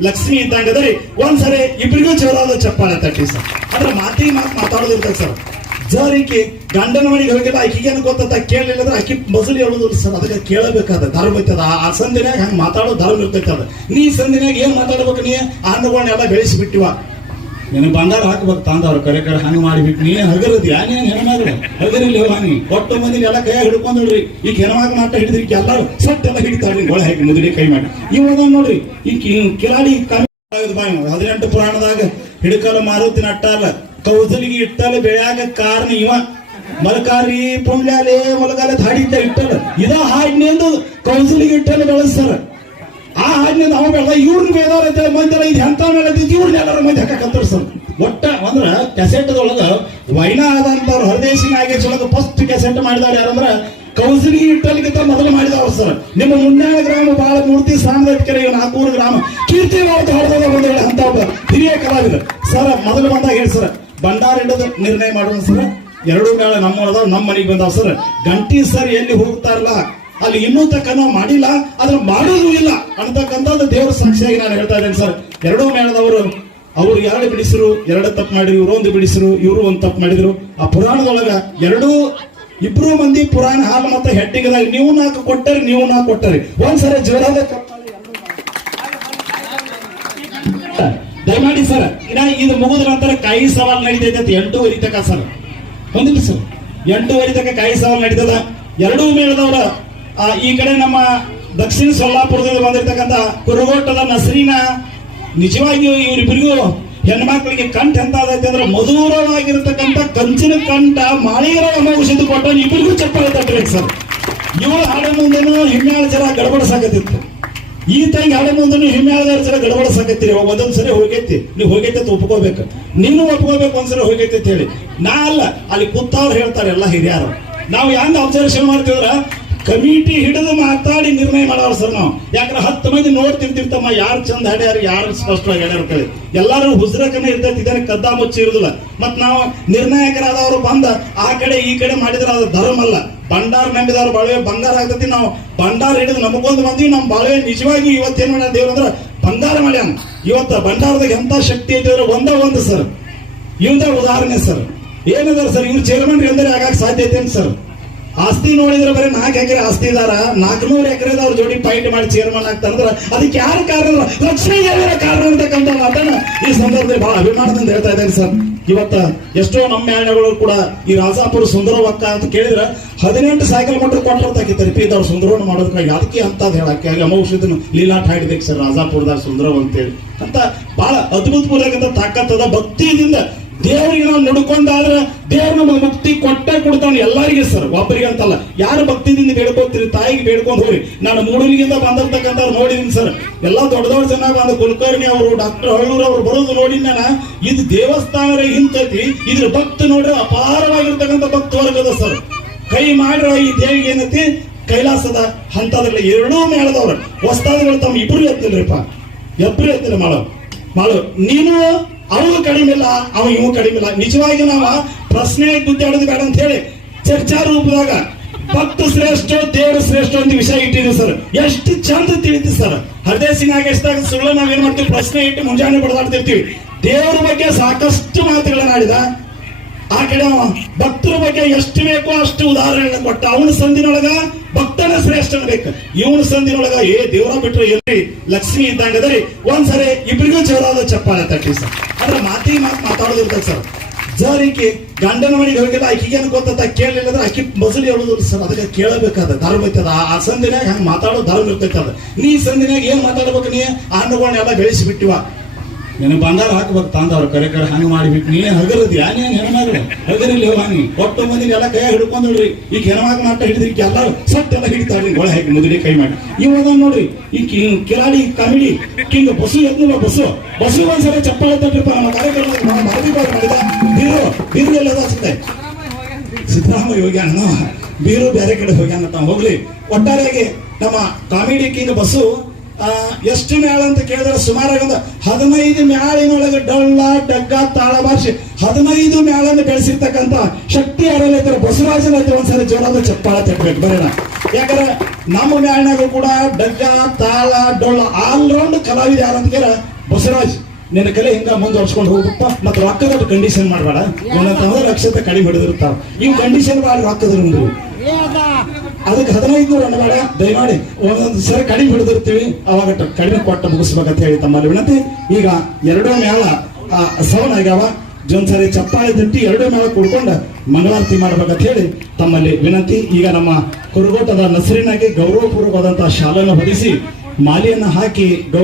ಲಕ್ಷ್ಮಿ ಇದ್ದಂಗದ್ರಿ ಒಂದ್ಸರಿ ಇಬ್ರಿಗೂ ಜೋರಾದ ಚಪ್ಪಾಳೆ ತಟ್ಟಿ ಸರ್. ಅದ್ರ ಮಾತಿ ಮಾತು ಮಾತಾಡೋದಿರ್ತದೆ ಸರ್. ಜರ್ ಈಕಿ ಗಂಡನ ಮನೆಗೆ ಹೋಗಿಲ್ಲ ಏನು ಗೊತ್ತ ಕೇಳಲಿಲ್ಲ ಅಂದ್ರೆ ಆಕಿ ಮಸಲಿ ಹೇಳೋದಿಲ್ಲ ಸರ್. ಅದಕ್ಕೆ ಕೇಳಬೇಕಾದ ಧರ್ಮ ಇರ್ತದ. ಆ- ಆ ಸಂದಿನಾಗ ಹಂಗ ಮಾತಾಡೋ ಧರ್ಮ ಇರ್ತೈತೆ ನೀ ಸಂದಿನಾಗ ಏನ್ ಮಾತಾಡ್ಬೇಕು ನೀ? ಹಣ್ಣುಗಳನ್ನೆಲ್ಲ ಬೆಳೆಸಿಬಿಟ್ಟಿವ. ನಿನಗೆ ಬಂಗಾರ ಹಾಕ್ಬೇಕು ತಂದವ್ರು, ಕರೆ ಕರೆ ಹಂಗ ಮಾಡಿಬಿಟ್ಟು ನೀನೇ ಹಗರದಿ ನೀನ್ ಹೆಣ್ಮಗಳು? ಹಗರಿಲ್ಲ ಹಾನಿ. ಕೊಟ್ಟ ಮಂದಿ ಎಲ್ಲ ಕೈ ಹಿಡ್ಕೊಂಡ್ರಿ ಈಗ ಹೆಣ್ಮಗ ಮಾಟ ಹಿಡಿದ್ರಿ ಎಲ್ಲರೂ ಸಟ್ ಎಲ್ಲ ಹಿಡಿತಾವ್ರಿ ಒಳ ಹಾಕಿ ಮುದುಡಿ ಕೈ ಮಾಡಿ. ಇವಾಗ ನೋಡ್ರಿ ಈ ಕಿಲಾಡಿ ಬಾಯ್ ಹದಿನೆಂಟು ಪುರಾಣದಾಗ ಹಿಡ್ಕಲು ಮಾರುತಿ ನಟ್ಟಾಲ, ಕೌಸಲಿಗೆ ಇಟ್ಟಲ, ಬೆಳೆಯಾಗ ಕಾರಣ ಇವ. ಮಲಕಾರಿ ಪುಣ್ಯಾಲೆ ಮಲಗಾಲ ಹಾಡಿದ್ದ ಇಟ್ಟಲ್ಲ ಇದ ಹಾಡಿನಿಂದ ಕೌಸಲಿಗೆ ಇಟ್ಟಲ್ಲ ಬೆಳೆಸ್ತಾರ. ಆ ಹಾಡಿನಿಂದ ಅವ ಬೆಳೆದ ಇವ್ರನ್ನ ಬೇದಾರ ಅಂತೇಳಿ ಮಂದಿ ಎಲ್ಲ ಇದು ಎಂತ ಮೇಲೆ ಇವ್ರನ್ನ ಎಲ್ಲರ ಮಂದಿ ಹಾಕ ಸರ್ ಒಟ್ಟ ಅಂದ್ರ ಕೆಸೆಟ್ದೊಳಗ ವೈನ ಆದಂತವ್ರು ಆಗಿ ಒಳಗ ಫಸ್ಟ್ ಕೆಸೆಟ್ ಮಾಡಿದವ್ರು ಯಾರಂದ್ರ ಕೌನ್ಸಿಲಿಗೆ ಇಟ್ಟಲಿಗಿಂತ ಮೊದಲು ಮಾಡಿದವ್ರು ಸರ್. ನಿಮ್ಮ ಮುನ್ನಾಳ ಗ್ರಾಮ ಬಹಳ ಮೂರ್ತಿ ಸಾಮ್ರಾಜ್ಯ ಕೆರೆ ನಾಲ್ಕೂರು ಗ್ರಾಮ. ಕೀರ್ತಿ ಮಾವತ ಹೊಡೆದ ಅಂತ ಒಬ್ಬ ಹಿರಿಯ ಕಲಾವಿದ ಸರ್, ಮೊದಲು ಬಂದಾಗ ಹೇಳಿ ಸರ್. ಭಂಡಾರ ನಿರ್ಣಯ ಮಾಡೋಣ ಸರ್. ಎರಡು ಮೇಳ ನಮ್ಮ ನಮ್ಮ ಮನೆಗೆ ಬಂದಾವ ಸರ್. ಗಂಟಿ ಸರ್ ಎಲ್ಲಿ ಹೋಗ್ತಾರಲ್ಲ? ಅಲ್ಲಿ ಇನ್ನೂ ತಕ್ಕ ನಾವು ಮಾಡಿಲ್ಲ, ಆದ್ರೆ ಮಾಡೋದು ಇಲ್ಲ ಅಂತಕ್ಕಂಥದ್ದು ದೇವರ ಸಾಕ್ಷಿಯಾಗಿ ನಾನು ಹೇಳ್ತಾ ಇದ್ದೇನೆ ಸರ್. ಎರಡೂ ಮೇಳದವರು, ಅವರು ಎರಡು ಬಿಡಿಸರು? ಎರಡು ತಪ್ಪು ಮಾಡಿದ್ರು, ಇವರು ಒಂದು ಬಿಡಿಸರು, ಇವರು ಒಂದು ತಪ್ಪು ಮಾಡಿದ್ರು. ಆ ಪುರಾಣದೊಳಗ ಎರಡೂ ಇಬ್ರು ಮಂದಿ ಪುರಾಣ ಹಾಲು ಮತ್ತೆ ಹೆಟ್ಟಿಗದಾಗ ನೀವು ನಾಲ್ಕು ಕೊಟ್ಟರಿ, ನೀವು ನಾಲ್ಕು ಕೊಟ್ಟರಿ. ಒಂದ್ಸಲ ಜೋರಾದ ದಯಮಾಡಿ ಸರ್, ಇನ್ನ ಇದು ಮುಗಿದ ನಂತರ ಕಾಯಿ ಸವಾಲ್ ನಡೀತೈತೆ ಅಂತ ಎಂಟೂವರೆ ತಕ ಸರ್. ಒಂದು ಸರ್. ಎಂಟೂವರೆ ತಕ ಕಾಯಿ ಸವಾಲ್ ನಡೀತದ. ಎರಡೂ ಮೇಳದವರ ಈ ಕಡೆ ನಮ್ಮ ದಕ್ಷಿಣ ಸೊಲ್ಲಾಪುರದಿಂದ ಬಂದಿರತಕ್ಕಂತ ಕುರುಗೋಟದ ನಸರಿನ ನಿಜವಾಗಿಯೂ ಇವರಿಬ್ಬರಿಗೂ ಹೆಣ್ಮಕ್ಳಿಗೆ ಕಂಠ ಎಂತ ಅಂದ್ರೆ ಮಧುರವಾಗಿರ್ತಕ್ಕಂಥ ಕಂಚಿನ ಕಂಠ ಮಾಳಿಗರ ಅಮೌಷಧ ಕೊಟ್ಟ ಇಬ್ಬರಿಗೂ ಚಪ್ಪಲಿ ತಟ್ಟಬೇಕು ಸರ್. ಇವಳು ಹಾಡು ಮುಂದೆನೂ ಹಿಮ್ಮ್ಯಾಳ ಜರ ಗಡಬಡಿಸಾಕತ್ತಿತ್ತು. ಈ ತಂಗಿ ಹಾಡು ಮುಂದೆನೂ ಹಿಮ್ಮ್ಯಾಳದವ್ರ ಜರ ಗಡಬಡಿಸಾಕತ್ತೀರಿ ಒಂದೊಂದ್ಸರಿ ಹೋಗೈತಿ, ನೀವು ಹೋಗೈತಿ ಅಂತ ಒಪ್ಕೋಬೇಕು. ನೀನು ಒಪ್ಕೋಬೇಕು ಒಂದ್ಸರಿ ಹೋಗೈತಿ ಅಂತ ಹೇಳಿ. ನಾ ಅಲ್ಲ, ಅಲ್ಲಿ ಕೂತವ್ರು ಹೇಳ್ತಾರೆ ಎಲ್ಲ ಹಿರಿಯರು. ನಾವು ಹೆಂಗ್ ಅಬ್ಸರ್ವೇಷನ್ ಮಾಡ್ತೀವ್ರ? ಕಮಿಟಿ ಹಿಡಿದು ಮಾತಾಡಿ ನಿರ್ಣಯ ಮಾಡೋರು ಸರ್ ನಾವು. ಯಾಕಂದ್ರೆ ಹತ್ತು ಮಂದಿ ನೋಡ್ತಿರ್ತಿರ್ತಮ್ಮ ಯಾರು ಚಂದ ಹಾಡ್ಯಾರ, ಯಾರು ಸ್ಪಷ್ಟವಾಗಿ ಹೇಳ್ಯಾರ ಕೇಳಿ ಎಲ್ಲರೂ ಹುಸ್ರಕನ ಇರ್ತೈತಿ, ಇದನ್ನ ಕದ್ದ ಮುಚ್ಚಿ ಇರುದಿಲ್ಲ. ಮತ್ ನಾವು ನಿರ್ಣಾಯಕರಾದವರು ಬಂದ, ಆ ಕಡೆ ಈ ಕಡೆ ಮಾಡಿದ್ರೆ ಅದು ಧರ್ಮ ಅಲ್ಲ. ಭಂಡಾರ ನಂಬಿದವ್ರು ಬಾಳ್ವೆ, ಬಂಗಾರ ಆಗ್ತೈತಿ. ನಾವು ಭಂಡಾರ ಹಿಡಿದು ನಮಗೊಂದು ಮಂದಿ ನಮ್ಮ ಬಾಳ್ವೆ ನಿಜವಾಗಿ ಇವತ್ತೇನ್ ಮಾಡ್ಯಾರ ದೇವ್ರ ಅಂದ್ರ ಬಂಗಾರ ಮಾಡ್ಯಾನ. ಇವತ್ತ ಭಂಡಾರದಾಗ ಎಂತ ಶಕ್ತಿ ಐತಿ ಒಂದ ಒಂದು ಸರ್. ಇವಂದ ಉದಾಹರಣೆ ಸರ್. ಏನಿದಾರೆ ಸರ್, ಇವ್ರು ಚೇರ್ಮನ್ ಎಂದರೆ ಆಗಾಕ ಸಾಧ್ಯತೆ ಐತೇನು ಸರ್? ಆಸ್ತಿ ನೋಡಿದ್ರೆ ಬರೀ ನಾಲ್ಕು ಎಕರೆ ಆಸ್ತಿ ಇದಾರ, ನಾಲ್ಕುನೂರು ಎಕರೆದವ್ರ ಜೋಡಿ ಪೈಂಟ್ ಮಾಡಿ ಚೇರ್ಮನ್ ಆಗ್ತಾರಂದ್ರ ಅದಕ್ಕೆ ಯಾರು ಕಾರಣ ಲಕ್ಷ್ಮೀ ದೇವಿಯ ಕಾರಣ ಅಂತಕ್ಕಂಥ ಮಾತನ್ನ ಈ ಸಂದರ್ಭದಲ್ಲಿ ಬಹಳ ಅಭಿಮಾನದಿಂದ ಹೇಳ್ತಾ ಇದ್ದೇನೆ ಸರ್. ಇವತ್ತ ಎಷ್ಟೋ ನಮ್ಮ ಯಾಣಗಳು ಕೂಡ ಈ ರಾಜಾಪುರ ಸುಂದರವಕ್ಕ ಅಂತ ಕೇಳಿದ್ರೆ ಹದಿನೆಂಟು ಸೈಕಲ್ ಮೋಟರ್ ಕೊಟ್ಟಿರ್ತಾಕಿ ರೀ ಅವ್ರು ಸುಂದರವನ್ನು ಮಾಡೋದಕ್ಕಾಗಿ ಅದಕ್ಕೆ ಅಂತ ಹೇಳಕ್ಕೆ ಅಮೌಷಧನ ಲೀಲಾಟ್ ಹಾಡಿದಕ್ಕೆ ಸರ್ ರಾಜಾಪುರದಾಗ ಸುಂದರವ್ ಅಂತೇಳಿ. ಅಂತ ಬಹಳ ಅದ್ಭುತಪೂರ್ವಕಂತ ತಾಕತ್ತದ ಭಕ್ತಿಯಿಂದ ದೇವರಿಗೆ ನಾವು ನಡ್ಕೊಂಡಾದ್ರೆ ಕೊಟ್ಟೆ ಕೊಡ್ತಾನೆ ಎಲ್ಲರಿಗೆ ಸರ್. ಒಬ್ಬರಿಗೆ ಅಂತಲ್ಲ ಯಾರು ಭಕ್ತಿದಿಂದ ಬೇಡ್ಕೋತೀರಿ, ತಾಯಿಗೆ ಬೇಡ್ಕೊಂಡು ಹೋಗ್ರಿ. ನಾನು ಮೂಡಲಿಗಿಂತ ಬಂದಿರ್ತಕ್ಕಂಥ ನೋಡಿದೀನಿ ಸರ್. ಎಲ್ಲ ದೊಡ್ಡ ದೊಡ್ಡ ಜನ ಬಂದ ಕುಲಕರ್ಣಿ ಅವರು, ಡಾಕ್ಟರ್ ಹಳ್ಳೂರ್ ಅವರು ಬರೋದು ನೋಡಿ ನಾನು ಇದು ದೇವಸ್ಥಾನ ಹಿಂತೈತಿ, ಇದ್ರ ಭಕ್ತ ನೋಡ್ರಿ ಅಪಾರವಾಗಿರ್ತಕ್ಕಂಥ ಭಕ್ತ ವರ್ಗದ ಸರ್. ಕೈ ಮಾಡ್ರ ಈ ದೇವಿಗೆ ಏನೈತಿ? ಕೈಲಾಸದ ಹಂತದಲ್ಲಿ ಎರಡೂ ಮೇಳದವ್ರ. ಹೊಸ್ತಾದಗಳು ತಮ್ಮ ಇಬ್ರು ಎತ್ತಿಲ್ರಿಪ್ಪ ಎಬ್ರು ಎತ್ತಿಲ್ಲ ಮಾಡು ಮಾಡು ನೀನು ಅವನು ಕಡಿಮೆ ಇಲ್ಲ, ಅವ ಇವು ಕಡಿಮೆ ಇಲ್ಲ. ನಿಜವಾಗಿ ನಾವ ಪ್ರಶ್ನೆ ಗುದ್ದಾಡೋದು ಬೇಡ ಅಂತ ಹೇಳಿ ಚರ್ಚಾ ರೂಪದಾಗ ಭಕ್ತ ಶ್ರೇಷ್ಠ, ದೇವರು ಶ್ರೇಷ್ಠ ಅಂತ ವಿಷಯ ಇಟ್ಟಿದ್ರು ಸರ್. ಎಷ್ಟು ಚಂದ ತಿಳಿತು ಸರ್. ಹೃದಯ ಸಿಂಗ್ ಆಗೇಶ್ದಾಗ ಸುಳ್ಳು ನಾವೇನ್ ಮಾಡ್ತೀವಿ? ಪ್ರಶ್ನೆ ಇಟ್ಟು ಮುಂಜಾನೆ ಬಡದಾಡ್ತಿರ್ತೀವಿ. ದೇವರ ಬಗ್ಗೆ ಸಾಕಷ್ಟು ಮಾತುಗಳನ್ನ ಆಡಿದ. ಆ ಕಡೆ ಭಕ್ತರ ಬಗ್ಗೆ ಎಷ್ಟು ಬೇಕೋ ಅಷ್ಟು ಉದಾಹರಣೆ ಕೊಟ್ಟ. ಅವನ ಸಂದಿನೊಳಗ ಭಕ್ತನ ಶ್ರೇಷ್ಠ ಬೇಕು ಇವನ ಸಂದಿನೊಳಗ, ಏ, ದೇವರ ಬಿಟ್ರೆ ಎಲ್ರಿ ಲಕ್ಷ್ಮಿ ಇದ್ದಂಗದ್ರಿ ಒಂದ್ಸರಿ ಇಬ್ರಿಗೂ ಜೋರಾದ ಚಪ್ಪಾಳೆ ತಟ್ಟಿ ಸರ್. ಅದ್ರ ಮಾತಿ ಮಾತು ಮಾತಾಡೋದಿರ್ತದೆ ಸರ್. ಜರ್ ಈಕಿ ಗಂಡನ ಮನೆಗೆ ಹೋಗಿಲ್ಲ ಅಕ್ಕಿಗೆ ಗೊತ್ತ ಕೇಳಲಿಲ್ಲ ಅಂದ್ರೆ ಆಕಿ ಮಸಲಿ ಹೇಳುದು ಸರ್ ಅದಕ್ಕೆ ಕೇಳಬೇಕಾದ ಧರ್ಮ ಐತದ ಆ- ಸಂದಿನಾಗ ಹಂಗ ಮಾತಾಡೋ ಧರ್ಮ ಇರ್ತೈತದ ನೀ ಸಂದಿನಾಗ ಏನ್ ಮಾತಾಡ್ಬೇಕು ನೀ? ಆ ಬೆಳೆಸಿ ಬೆಳೆಸಿಬಿಟ್ಟಿವ. ನಿನಗೆ ಬಂದಾರ ಹಾಕ್ಬೇಕು ತಂದವ್ರು ಕರೆ ಕರೆ ಹಂಗ ಮಾಡಿಬಿಟ್ಟು ನೀ ಹಗರದಿ ಯಾನೇನು ಹೆಣ್ಮಗಳು ಹಗರಿಲ್ಲ ಹಂಗೆ ಒಟ್ಟು ಮಂದಿ ಎಲ್ಲ ಕೈ ಹಿಡ್ಕೊಂಡ್ರಿ ಈಗ ಹೆಣ್ಮಗ ಮಾಟ ಹಿಡಿದ್ರಿ ಎಲ್ಲಾರು ಸಟ್ ಎಲ್ಲ ಹಿಡಿತಾರ್ರಿ ಒಳ ಹಾಕಿ ಮುದುಡಿ ಕೈ ಮಾಡಿ. ಇವಾಗ ನೋಡ್ರಿ ಈ ಕಿರಾಡಿ, ಕಾಮಿಡಿ ಕಿಂಗ್ ಬಸ್ಸು ಎದ್ನಿಲ್ಲ ಬಸ್ಸು ಬಸ್ಸು ಒಂದ್ಸಲ ಚಪ್ಪಾಳೆ ತಟ್ಟಿರ್ಪ, ನಮ್ಮ ಕಾರ್ಯಕ್ರಮ ಬೀರು ಬೀರು ಎಲ್ಲ ಅನ್ಸುತ್ತೆ ಸಿದ್ದರಾಮಯ್ಯ ಹೋಗ್ಯಾನ ಬೀರು ಬೇರೆ ಕಡೆ ಹೋಗ್ಯಾನ ತಾವು ಹೋಗ್ಲಿ. ಒಟ್ಟಾರೆಯಾಗಿ ನಮ್ಮ ಕಾಮಿಡಿ ಕಿಂಗ್ ಬಸ್ಸು ಎಷ್ಟು ಮೇಳ ಅಂತ ಕೇಳಿದ್ರೆ ಸುಮಾರಾಗಿ ಒಂದು ಹದಿನೈದು ಮ್ಯಾಳಿನೊಳಗೆ ಡೊಳ್ಳ, ಡಗ್ಗ, ತಾಳ ಭಾಷೆ ಹದಿನೈದು ಮ್ಯಾಳನ್ನು ಬೆಳೆಸಿರ್ತಕ್ಕಂಥ ಶಕ್ತಿ ಯಾರಲ್ಲಿ ಇದ್ದಾರೆ? ಬಸವರಾಜನ ಹತ್ರ ಒಂದ್ಸಲ ಜೋರಾದ ಚಪ್ಪಾಳ ತಟ್ಟಬೇಕು ಬರೋಣ. ಯಾಕಂದ್ರೆ ನಮ್ಮ ಮ್ಯಾಳಿನಾಗ ಕೂಡ ಡಗ್ಗ, ತಾಳ, ಡೊಳ್ಳ ಆಲ್ರೌಂಡ್ ಕಲಾವಿದ ಯಾರಂತ ಬಸವರಾಜ್. ನಿನ್ನ ಕಲೆ ಹಿಂಗ ಮುಂದುವರ್ಸ್ಕೊಂಡು ಹೋಗಪ್ಪ ಮತ್ತೆ ರೊಕ್ಕದ ಕಂಡೀಷನ್ ಮಾಡಬೇಡ. ಏನಂತಂದ್ರೆ ಲಕ್ಷತೆ ಕಡಿಮೆ ಹಿಡಿದಿರ್ತಾವ ಇವು ಕಂಡೀಷನ್ ಮಾಡಿ ರೊಕ್ಕದ್ರಿಂದ ಅದಕ್ಕೆ ಹದಿನೈದು ನೂರ ಬೇಡ ದಯಮಾಡಿ ಒಂದೊಂದು ಸರಿ ಕಡಿಮೆ ಹಿಡಿದಿರ್ತೀವಿ. ಅವಾಗ ಕಡಿಮೆ ಕೊಟ್ಟು ಮುಗಿಸ್ಬೇಕಂತ ಹೇಳಿ ತಮ್ಮಲ್ಲಿ ವಿನಂತಿ. ಈಗ ಎರಡೂ ಮೇಳ ಆ, ಸವನ್ ಆಗ್ಯಾವ. ಜೊಂದ್ಸರಿ ಚಪ್ಪಾಳೆ ತಟ್ಟಿ ಎರಡೂ ಮೇಳ ಕುಡ್ಕೊಂಡು ಮಂಗಳಾರತಿ ಮಾಡ್ಬೇಕಂತ ಹೇಳಿ ತಮ್ಮಲ್ಲಿ ವಿನಂತಿ. ಈಗ ನಮ್ಮ ಕುರುಗೋಟದ ನಸರಿನಾಗೆ ಗೌರವಪೂರ್ವಕವಾದಂತಹ ಶಾಲೆಯನ್ನು ಹೊದಿಸಿ ಮಾಲೆಯನ್ನು ಹಾಕಿ ಗೌರವ